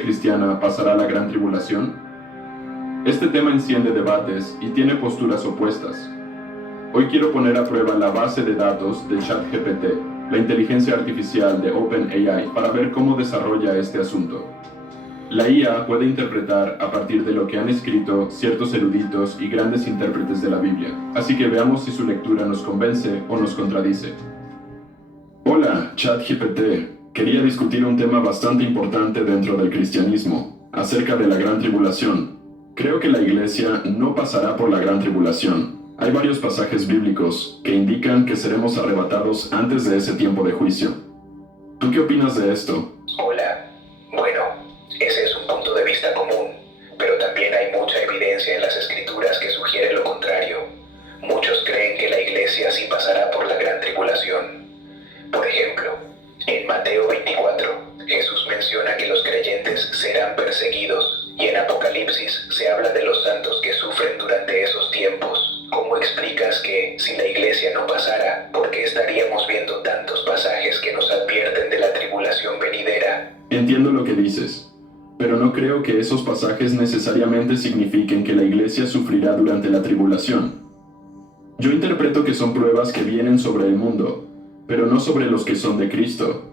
cristiana pasará la gran tribulación? Este tema enciende debates y tiene posturas opuestas. Hoy quiero poner a prueba la base de datos de ChatGPT, la inteligencia artificial de OpenAI, para ver cómo desarrolla este asunto. La IA puede interpretar a partir de lo que han escrito ciertos eruditos y grandes intérpretes de la Biblia, así que veamos si su lectura nos convence o nos contradice. Hola, ChatGPT. Quería discutir un tema bastante importante dentro del cristianismo, acerca de la gran tribulación. Creo que la iglesia no pasará por la gran tribulación. Hay varios pasajes bíblicos que indican que seremos arrebatados antes de ese tiempo de juicio. ¿Tú qué opinas de esto? Hola. Bueno, ese es un punto de vista común, pero también hay mucha evidencia en las escrituras que sugiere lo contrario. Muchos creen que la iglesia sí pasará por la gran tribulación. Por ejemplo, en Mateo 24, Jesús menciona que los creyentes serán perseguidos, y en Apocalipsis se habla de los santos que sufren durante esos tiempos. ¿Cómo explicas que, si la iglesia no pasara, por qué estaríamos viendo tantos pasajes que nos advierten de la tribulación venidera? Entiendo lo que dices, pero no creo que esos pasajes necesariamente signifiquen que la iglesia sufrirá durante la tribulación. Yo interpreto que son pruebas que vienen sobre el mundo, pero no sobre los que son de Cristo.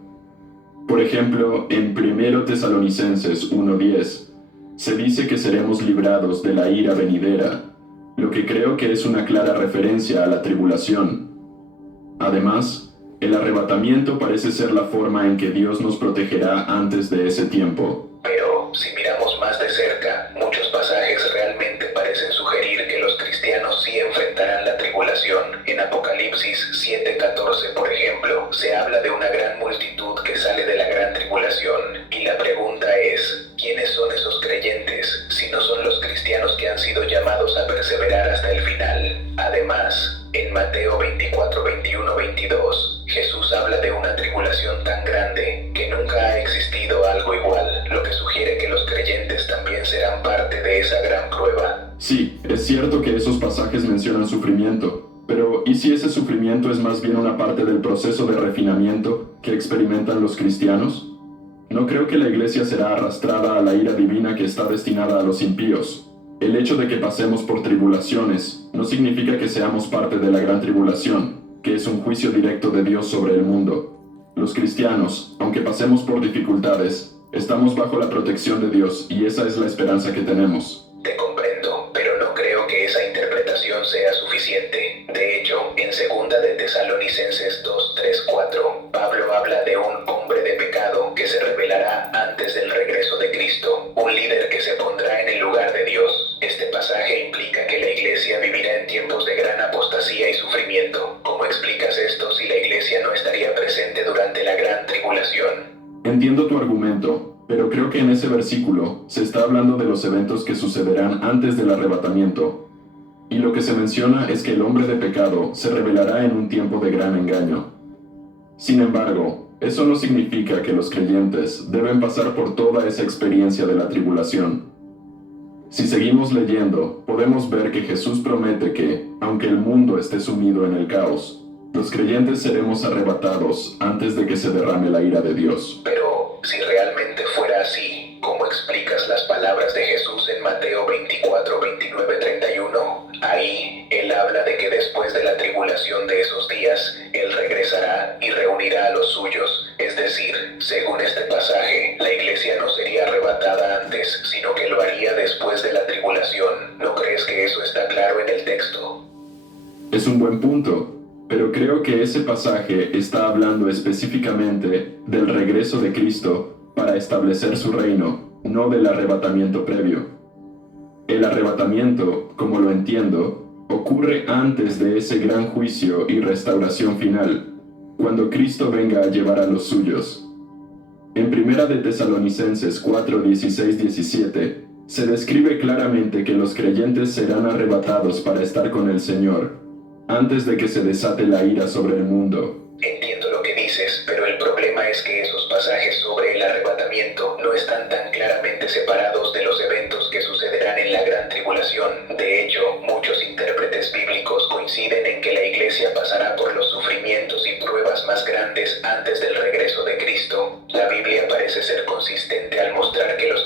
Por ejemplo, en 1 Tesalonicenses 1:10, se dice que seremos librados de la ira venidera, lo que creo que es una clara referencia a la tribulación. Además, el arrebatamiento parece ser la forma en que Dios nos protegerá antes de ese tiempo. Pero, si miramos más de cerca, muchos pasajes realmente parecen sugerir que los cristianos sí enfrentarán la tribulación. En Apocalipsis 7:14, por ejemplo, se habla de una gran multitud que sale de la gran tribulación. Y la pregunta es, ¿quiénes son esos creyentes si no son los cristianos que han sido llamados a perseverar hasta el final? Además, en Mateo 24, 21, 22, Jesús habla de una tribulación tan grande que nunca ha existido algo igual, lo que sugiere que los creyentes también serán parte de esa gran prueba. Sí, es cierto que esos pasajes mencionan sufrimiento, pero ¿y si ese sufrimiento es más bien una parte del proceso de refinamiento que experimentan los cristianos? No creo que la iglesia será arrastrada a la ira divina que está destinada a los impíos. El hecho de que pasemos por tribulaciones no significa que seamos parte de la gran tribulación, que es un juicio directo de Dios sobre el mundo. Los cristianos, aunque pasemos por dificultades, estamos bajo la protección de Dios y esa es la esperanza que tenemos. Te comprendo, pero no creo que esa interpretación sea suficiente. De hecho, en 2 de Tesalonicenses 2, 3, 4, Pablo habla de un hombre de pecado que se revelará antes del regreso de Cristo, un líder que se pondrá en el lugar de Dios. Este pasaje implica que la iglesia vivirá en tiempos de gran apostasía y sufrimiento. ¿Cómo explicas esto si la iglesia no estaría presente durante la gran tribulación? Entiendo tu argumento, pero creo que en ese versículo se está hablando de los eventos que sucederán antes del arrebatamiento. Y lo que se menciona es que el hombre de pecado se revelará en un tiempo de gran engaño. Sin embargo, eso no significa que los creyentes deben pasar por toda esa experiencia de la tribulación. Si seguimos leyendo, podemos ver que Jesús promete que, aunque el mundo esté sumido en el caos, los creyentes seremos arrebatados antes de que se derrame la ira de Dios. Pero, si realmente fuera así, ¿cómo explicas las palabras de Jesús en Mateo 24, 29, 31? Ahí, Él habla de que después de la tribulación de esos días, Él regresará y reunirá a los suyos. Es decir, según este pasaje, la iglesia no sería arrebatada antes, sino que lo haría después de la tribulación. ¿No crees que eso está claro en el texto? Es un buen punto, pero creo que ese pasaje está hablando específicamente del regreso de Cristo para establecer su reino, no del arrebatamiento previo. El arrebatamiento, como lo entiendo, ocurre antes de ese gran juicio y restauración final, cuando Cristo venga a llevar a los suyos. En 1 de Tesalonicenses 4, 16, 17, se describe claramente que los creyentes serán arrebatados para estar con el Señor, antes de que se desate la ira sobre el mundo. Entiendo lo que dices, pero el problema es que esos pasajes sobre el arrebatamiento no están tan claramente separados de los eventos que sucederán en la gran tribulación. De hecho, muchos intérpretes bíblicos coinciden en que la iglesia pasará por los sufrimientos y pruebas más grandes antes del regreso de Cristo. La Biblia parece ser consistente al mostrar que los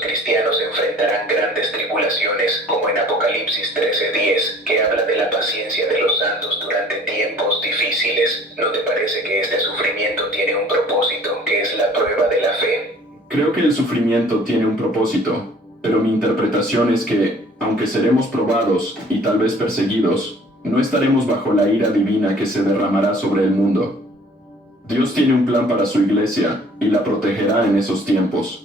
enfrentarán grandes tribulaciones, como en Apocalipsis 13:10, que habla de la paciencia de los santos durante tiempos difíciles. ¿No te parece que este sufrimiento tiene un propósito, que es la prueba de la fe? Creo que el sufrimiento tiene un propósito, pero mi interpretación es que, aunque seremos probados y tal vez perseguidos, no estaremos bajo la ira divina que se derramará sobre el mundo. Dios tiene un plan para su iglesia y la protegerá en esos tiempos.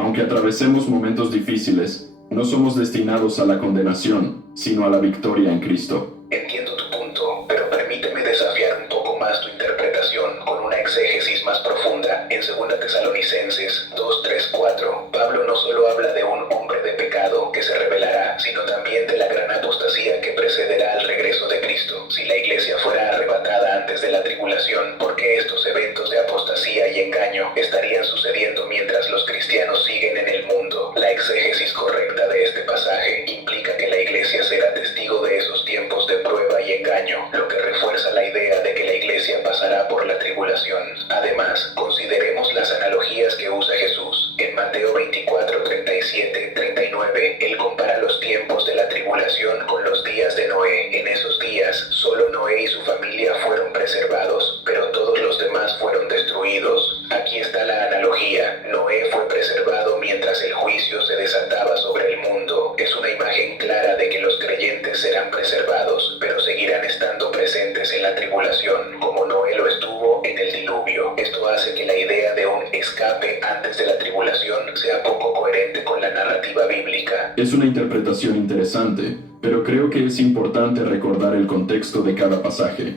Aunque atravesemos momentos difíciles, no somos destinados a la condenación, sino a la victoria en Cristo. Entiendo tu punto, pero permíteme desafiar un poco más tu interpretación con una exégesis más profunda. En 2 Tesalonicenses 2:3-4, Pablo no solo habla de un hombre de pecado que se rebelará, sino también de la gran apostasía que precederá al regreso de Cristo. Si la iglesia fuera arrebatada antes de la tribulación, ¿por qué estos eventos de apostasía y engaño estarían sucediendo mientras los cristianos siguen en el mundo? La exégesis correcta de este pasaje implica que la iglesia será testigo de esos tiempos de prueba y engaño, lo que refuerza la idea de que la iglesia pasará por la tribulación. Además, consideremos las analogías que usa Jesús. En Mateo 24:37-39, él compara los tiempos de la tribulación con los días de Noé. En esos días, solo Noé y su familia fueron preservados, pero todos los demás fueron destruidos. Aquí está la analogía. Noé fue preservado mientras el juicio se desataba sobre el mundo. Es una imagen clara de que los creyentes serán preservados, pero seguirán estando presentes en la tribulación, como Noé lo estuvo en el diluvio. Esto hace que la idea de un escape antes de la tribulación sea poco coherente con la narrativa bíblica. Es una interpretación interesante, pero creo que es importante recordar el contexto de cada pasaje.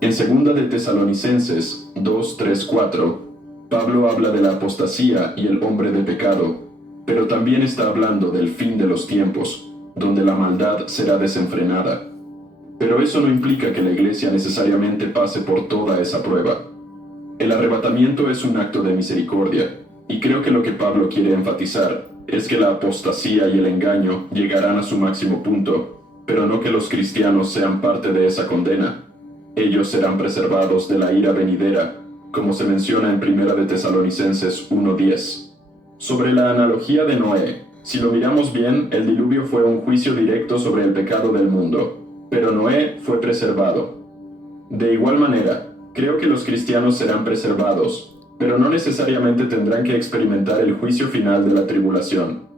En 2 de Tesalonicenses 2:3-4, Pablo habla de la apostasía y el hombre de pecado, pero también está hablando del fin de los tiempos, donde la maldad será desenfrenada. Pero eso no implica que la iglesia necesariamente pase por toda esa prueba. El arrebatamiento es un acto de misericordia, y creo que lo que Pablo quiere enfatizar es que la apostasía y el engaño llegarán a su máximo punto, pero no que los cristianos sean parte de esa condena. Ellos serán preservados de la ira venidera, como se menciona en 1 de Tesalonicenses 1:10. Sobre la analogía de Noé, si lo miramos bien, el diluvio fue un juicio directo sobre el pecado del mundo, pero Noé fue preservado. De igual manera, creo que los cristianos serán preservados, pero no necesariamente tendrán que experimentar el juicio final de la tribulación.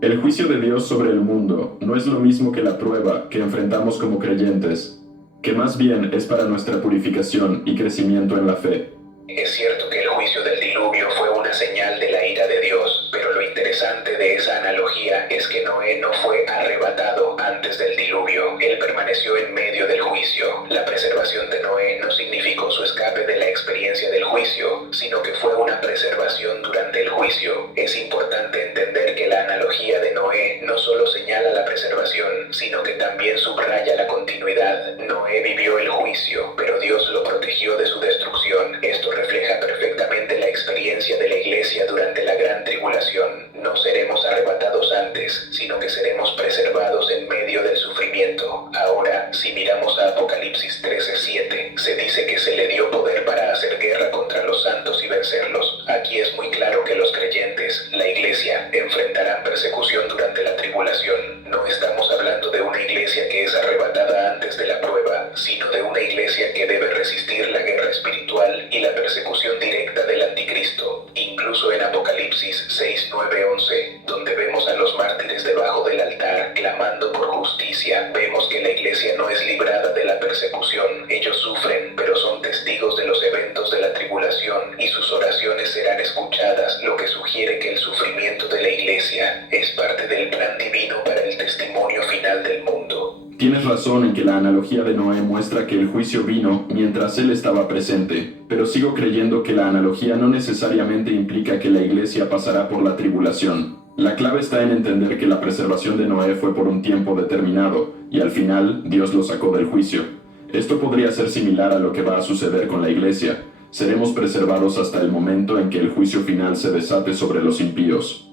El juicio de Dios sobre el mundo no es lo mismo que la prueba que enfrentamos como creyentes, que más bien es para nuestra purificación y crecimiento en la fe. Es cierto que el juicio del diluvio fue una señal de la ira de Dios, pero lo interesante de esa analogía es que Noé no fue arrebatado antes del diluvio. Él permaneció en medio del juicio. La preservación de Noé no significó su escape de la experiencia del juicio, sino que fue una preservación durante el juicio. Es importante entender que la analogía de Noé no solo señala la preservación, sino que también subraya la continuidad. Noé vivió el juicio, pero Dios lo protegió de su destrucción. Esto refleja perfectamente la experiencia de la iglesia durante la gran tribulación. No seremos arrebatados antes, sino que seremos preservados en medio del sufrimiento. Ahora, si miramos a Apocalipsis 13:7, se dice que se le dio poder para hacer guerra contra los santos y vencerlos. Aquí es muy claro que los creyentes, la iglesia, enfrentarán persecución durante la tribulación. No estamos hablando de una iglesia que es arrebatada antes de la prueba, sino de una iglesia que debe resistir la guerra espiritual y la persecución directa del anticristo. Incluso en Apocalipsis 6:9-11, donde vemos a los mártires debajo del altar clamando por justicia, vemos que la iglesia no es librada de la persecución. Ellos sufren, pero son testigos de los eventos de la tribulación y sus oraciones serán escuchadas, lo que sugiere que el sufrimiento de la iglesia es parte del plan divino para el testimonio final del mundo. Tienes razón en que la analogía de Noé muestra que el juicio vino mientras él estaba presente, pero sigo creyendo que la analogía no necesariamente implica que la iglesia pasará por la tribulación. La clave está en entender que la preservación de Noé fue por un tiempo determinado, y al final Dios lo sacó del juicio. Esto podría ser similar a lo que va a suceder con la iglesia. Seremos preservados hasta el momento en que el juicio final se desate sobre los impíos.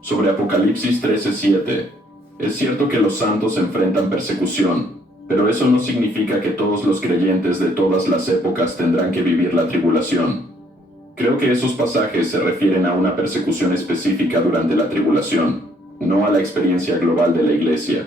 Sobre Apocalipsis 13:7, es cierto que los santos enfrentan persecución, pero eso no significa que todos los creyentes de todas las épocas tendrán que vivir la tribulación. Creo que esos pasajes se refieren a una persecución específica durante la tribulación, no a la experiencia global de la iglesia.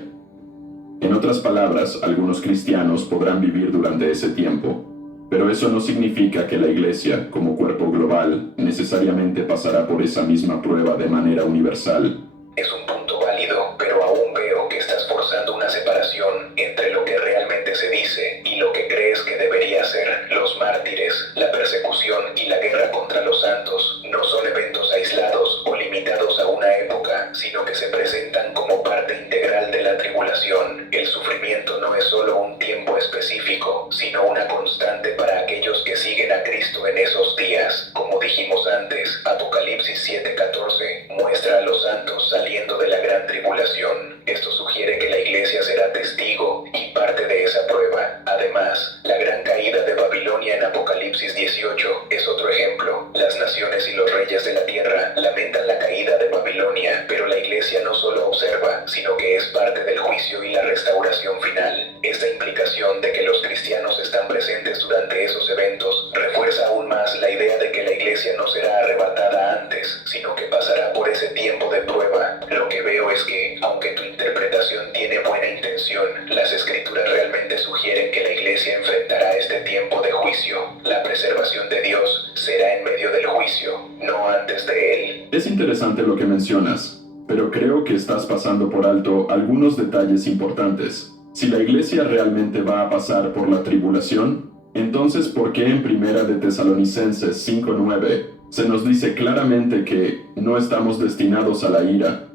En otras palabras, algunos cristianos podrán vivir durante ese tiempo, pero eso no significa que la iglesia, como cuerpo global, necesariamente pasará por esa misma prueba de manera universal. Es un punto válido, pero aún veo que estás forzando una separación entre lo que realmente se dice y lo que crees que debería ser. Los mártires, la persecución y la guerra contra los santos no son eventos aislados o limitados a una época, sino que se presentan como parte integral de la tribulación. El sufrimiento no es solo un tiempo específico, sino una constante para aquellos que siguen a Cristo en esos días. Como dijimos antes, Apocalipsis 7:14 muestra a los santos saliendo de la gran tribulación. Esto sugiere que la iglesia será testigo y parte de esa prueba. Además, la gran caída de Babilonia en Apocalipsis 18 es otro ejemplo. Las naciones y los reyes de la tierra lamentan la caída de Babilonia, pero la iglesia no solo observa, sino que es parte del juicio y la restauración final. Esta implicación de que los cristianos están presentes durante esos eventos refuerza aún más la idea de que la iglesia no será arrebatada antes, sino que pasará por ese tiempo de prueba. Lo que veo es que, aunque tu interpretación tiene buena intención, las escrituras realmente sugieren que la iglesia enfrentará este tiempo de juicio. La preservación de Dios será en medio del juicio, no antes de él. Es interesante lo que mencionas, pero creo que estás pasando por alto algunos detalles importantes. Si la iglesia realmente va a pasar por la tribulación, entonces ¿por qué en 1 de Tesalonicenses 5:9 se nos dice claramente que no estamos destinados a la ira?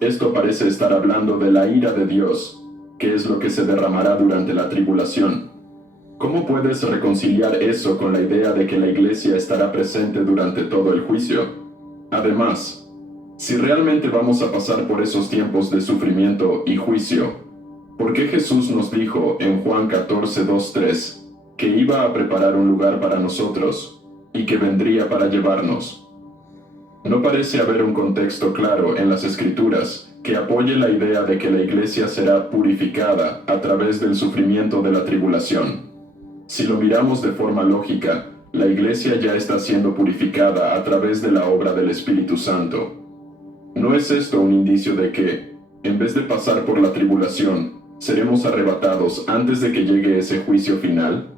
Esto parece estar hablando de la ira de Dios, que es lo que se derramará durante la tribulación. ¿Cómo puedes reconciliar eso con la idea de que la iglesia estará presente durante todo el juicio? Además, si realmente vamos a pasar por esos tiempos de sufrimiento y juicio, ¿por qué Jesús nos dijo en Juan 14:2-3 que iba a preparar un lugar para nosotros y que vendría para llevarnos? No parece haber un contexto claro en las Escrituras que apoye la idea de que la iglesia será purificada a través del sufrimiento de la tribulación. Si lo miramos de forma lógica, la iglesia ya está siendo purificada a través de la obra del Espíritu Santo. ¿No es esto un indicio de que, en vez de pasar por la tribulación, seremos arrebatados antes de que llegue ese juicio final?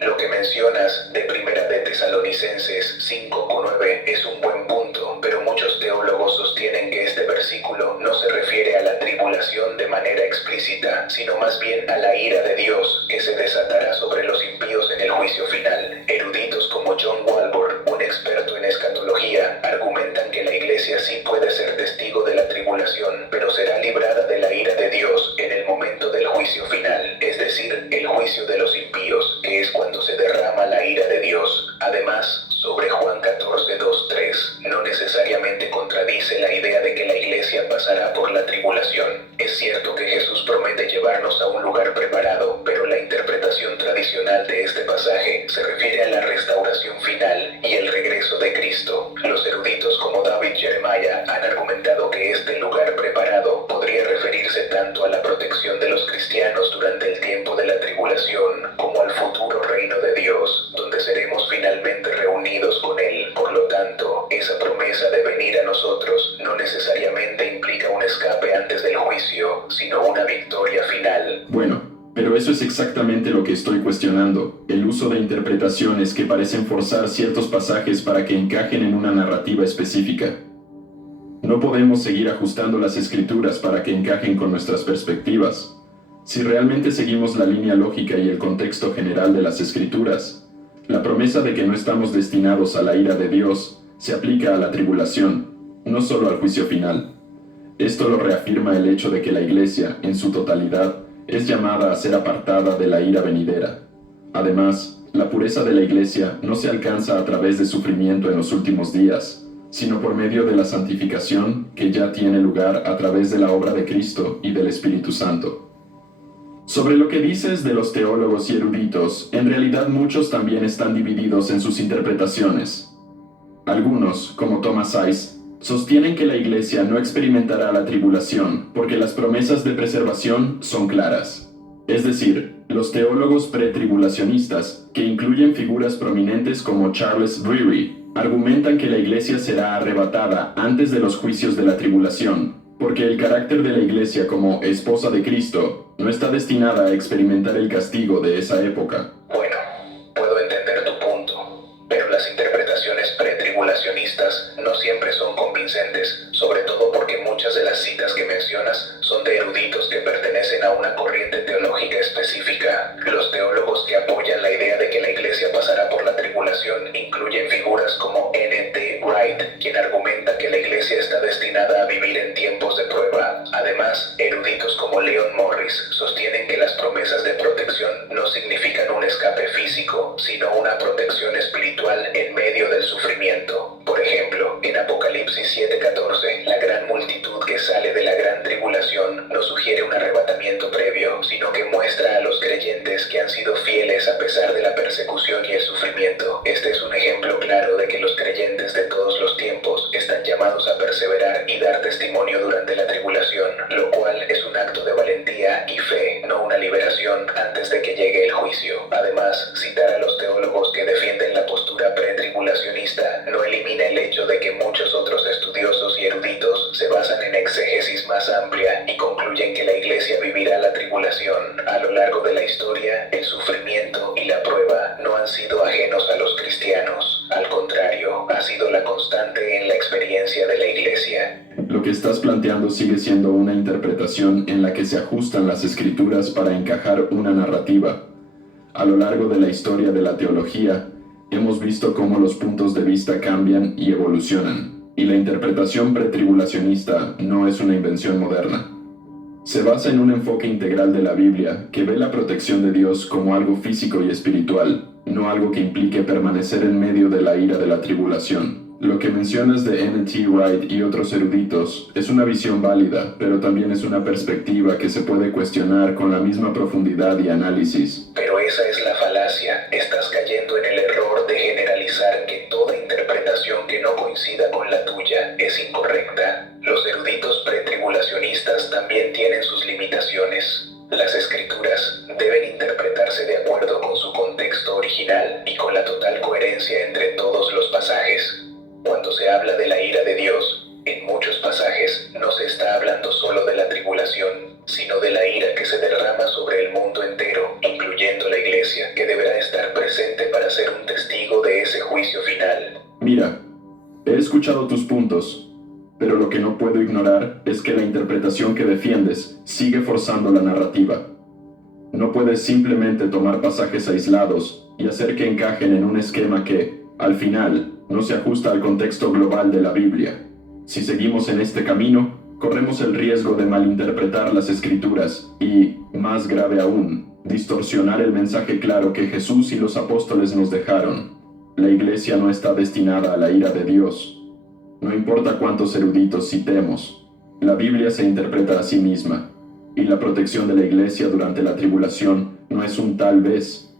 Lo que mencionas de 1 de Tesalonicenses 5:9 es un buen punto, pero muchos teólogos sostienen que este versículo no se refiere a la tribulación de manera explícita, sino más bien a la ira de Dios que se desatará sobre los impíos en el juicio final. Eruditos como John Walvoord, un experto en escatología, argumentan que la iglesia sí puede ser testigo de la tribulación, pero será librada de la ira de Dios en el momento del juicio final, es decir, el juicio de los impíos, que es cuando se derrama la ira de Dios. Además, sobre Juan 14:2-3, no necesariamente contradice la idea de que la iglesia pasará por la tribulación. Es cierto que Jesús promete llevarnos a un lugar preparado, pero la interpretación tradicional de este pasaje se refiere a la restauración final y el regreso de Cristo. Los eruditos como David Jeremiah han argumentado que este lugar preparado podría referirse tanto a la protección de los cristianos durante el tiempo de la tribulación como al futuro reino de Dios, donde seremos finalmente reunidos con Él. Por lo tanto, esa promesa de venir a nosotros no necesariamente implica un escape antes del juicio, sino una victoria final. Bueno, pero eso es exactamente lo que estoy cuestionando, el uso de interpretaciones que parecen forzar ciertos pasajes para que encajen en una narrativa específica. No podemos seguir ajustando las escrituras para que encajen con nuestras perspectivas. Si realmente seguimos la línea lógica y el contexto general de las escrituras, la promesa de que no estamos destinados a la ira de Dios se aplica a la tribulación, no solo al juicio final. Esto lo reafirma el hecho de que la iglesia, en su totalidad, es llamada a ser apartada de la ira venidera. Además, la pureza de la iglesia no se alcanza a través de sufrimiento en los últimos días, sino por medio de la santificación que ya tiene lugar a través de la obra de Cristo y del Espíritu Santo. Sobre lo que dices de los teólogos y eruditos, en realidad muchos también están divididos en sus interpretaciones. Algunos, como Thomas Seiss, sostienen que la iglesia no experimentará la tribulación porque las promesas de preservación son claras. Es decir, Los teólogos pretribulacionistas, que incluyen figuras prominentes como Charles Brewery, argumentan que la iglesia será arrebatada antes de los juicios de la tribulación, porque el carácter de la iglesia como esposa de Cristo no está destinada a experimentar el castigo de esa época. Bueno, puedo entender tu punto, pero las interpretaciones pretribulacionistas no siempre son convincentes, sobre todo porque muchas de las citas que mencionas son de eruditos que pertenecen a una corriente teológica específica. Los teólogos que apoyan la idea de que la iglesia pasará por la tribulación incluyen figuras como N.T. Wright, quien argumenta que la iglesia está destinada a vivir en tiempos de prueba. Además, eruditos como Leon Morris sostienen que las promesas de protección no significan un escape físico, sino una protección espiritual en medio del sufrimiento. Por ejemplo, en Apocalipsis 7:14, la gran multitud que sale de la gran tribulación no sugiere un arrebatamiento previo, sino que muestra a los creyentes que han sido fieles a pesar de la persecución y el sufrimiento. Este es un ejemplo claro de que los creyentes de todos los tiempos están llamados a perseverar y dar testimonio durante la tribulación, lo cual es un acto de valentía y fe, no una liberación antes de que llegue el juicio. Además, citar a los teólogos que defienden la postura pretribulacionista no elimina el hecho de que muchos otros estudiosos y eruditos se basan en exégesis más amplia y concluyen que la iglesia vivirá la tribulación. A lo largo de la historia, el sufrimiento y la prueba no han sido ajenos a los cristianos. Al contrario, ha sido la constante en la experiencia de la iglesia. Lo que estás planteando sigue siendo una interpretación en la que se ajustan las escrituras para encajar una narrativa. A lo largo de la historia de la teología, hemos visto cómo los puntos de vista cambian y evolucionan, y la interpretación pretribulacionista no es una invención moderna. Se basa en un enfoque integral de la Biblia que ve la protección de Dios como algo físico y espiritual, no algo que implique permanecer en medio de la ira de la tribulación. Lo que mencionas de N.T. Wright y otros eruditos es una visión válida, pero también es una perspectiva que se puede cuestionar con la misma profundidad y análisis. Pero esa es la falacia. Estás cayendo en el error de generalizar que toda interpretación que no coincida con la tuya es incorrecta. Los eruditos pretribulacionistas también tienen sus limitaciones. Las escrituras deben interpretarse de acuerdo con su contexto original y con la total coherencia entre todos los pasajes. Cuando se habla de la ira de Dios, en muchos pasajes no se está hablando solo de la tribulación, sino de la ira que se derrama sobre el mundo entero, incluyendo la iglesia, que deberá estar presente para ser un testigo de ese juicio final. Mira, he escuchado tus puntos, pero lo que no puedo ignorar es que la interpretación que defiendes sigue forzando la narrativa. No puedes simplemente tomar pasajes aislados y hacer que encajen en un esquema que, al final, no se ajusta al contexto global de la Biblia. Si seguimos en este camino, corremos el riesgo de malinterpretar las Escrituras y, más grave aún, distorsionar el mensaje claro que Jesús y los apóstoles nos dejaron. La iglesia no está destinada a la ira de Dios. No importa cuántos eruditos citemos, la Biblia se interpreta a sí misma, y la protección de la iglesia durante la tribulación no es un tal vez.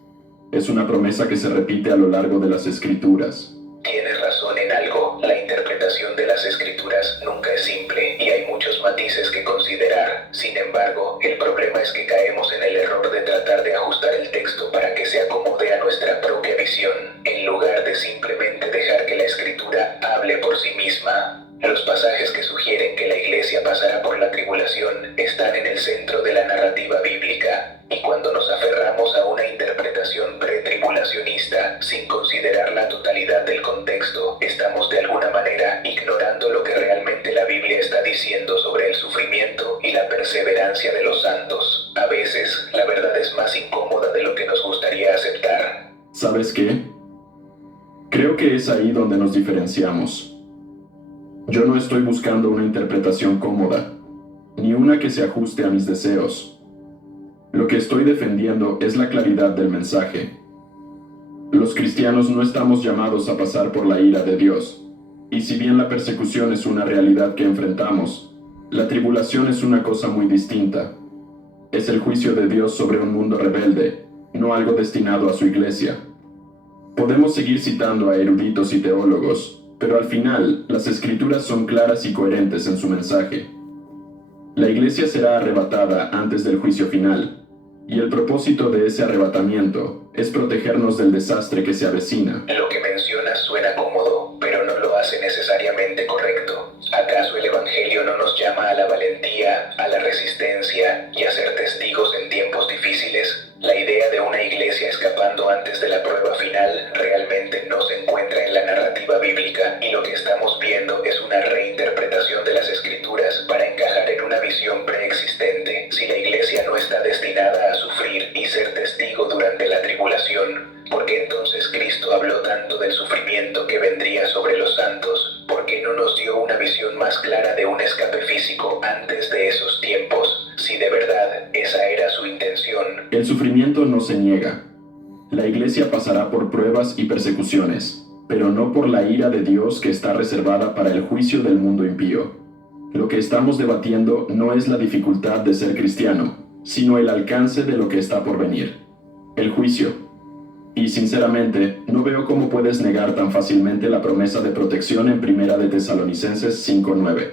Es una promesa que se repite a lo largo de las Escrituras. Tienes razón en algo. La interpretación de las escrituras nunca es simple y hay muchos matices que considerar. Sin embargo, el problema es que caemos en el error de tratar de ajustar el texto para que se acomode a nuestra propia visión, en lugar de simplemente dejar que la escritura hable por sí misma. Los pasajes que sugieren que la iglesia pasará por la tribulación están en el centro de la narrativa bíblica, y cuando nos aferramos a una interpretación pretribulacionista sin considerar la totalidad del contexto, estamos de alguna manera ignorando lo que realmente la Biblia está diciendo sobre el sufrimiento y la perseverancia de los santos. A veces, la verdad es más incómoda de lo que nos gustaría aceptar. ¿Sabes qué? Creo que es ahí donde nos diferenciamos. Yo no estoy buscando una interpretación cómoda, ni una que se ajuste a mis deseos. Lo que estoy defendiendo es la claridad del mensaje. Los cristianos no estamos llamados a pasar por la ira de Dios, y si bien la persecución es una realidad que enfrentamos, la tribulación es una cosa muy distinta. Es el juicio de Dios sobre un mundo rebelde, no algo destinado a su iglesia. Podemos seguir citando a eruditos y teólogos, pero al final, las escrituras son claras y coherentes en su mensaje. La iglesia será arrebatada antes del juicio final, Y el propósito de ese arrebatamiento es protegernos del desastre que se avecina. Lo que mencionas suena cómodo, pero no lo hace necesariamente correcto. ¿Acaso el Evangelio no nos llama a la valentía, a la resistencia y a ser testigos en tiempos difíciles? La idea de una iglesia escapando antes de la prueba final realmente no se encuentra en la narrativa bíblica, y lo que estamos viendo es una reinterpretación de las Escrituras para encajar en una visión preexistente. Si la iglesia no está destinada a sufrir y ser testigo durante la tribulación, ¿por qué entonces Cristo habló tanto del sufrimiento que vendría sobre los santos? ¿Por qué no nos dio una visión más clara de un escape físico antes de esos tiempos, si de verdad esa era su intención? El sufrimiento no se niega. La iglesia pasará por pruebas y persecuciones, pero no por la ira de Dios que está reservada para el juicio del mundo impío. Lo que estamos debatiendo no es la dificultad de ser cristiano, sino el alcance de lo que está por venir: el juicio. Y sinceramente, no veo cómo puedes negar tan fácilmente la promesa de protección en 1 de Tesalonicenses 5:9.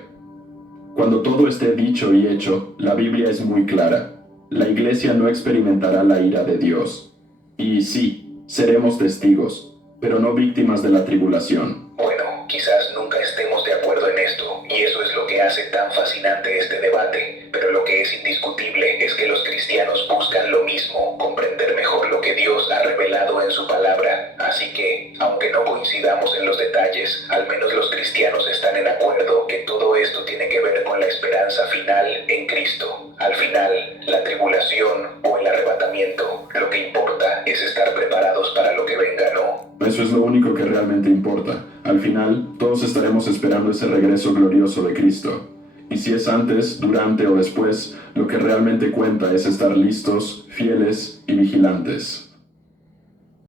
Cuando todo esté dicho y hecho, la Biblia es muy clara: la iglesia no experimentará la ira de Dios. Y sí, seremos testigos, pero no víctimas de la tribulación. Bueno, quizás nunca estemos de acuerdo en esto, y eso es lo que hace tan fascinante este debate, pero lo que es indiscutible es que los cristianos buscan lo mismo: comprender mejor lo que Dios ha revelado en su palabra. Así que, aunque no coincidamos en los detalles, al menos los cristianos están en acuerdo que todo esto tiene que ver con la esperanza final en Cristo. Al final, la tribulación o el arrebatamiento, lo que importa es estar preparados para lo que venga, ¿no? Eso es lo único que realmente importa. Al final, todos estaremos esperando ese regreso glorioso de Cristo. Y si es antes, durante o después, lo que realmente cuenta es estar listos, fieles y vigilantes.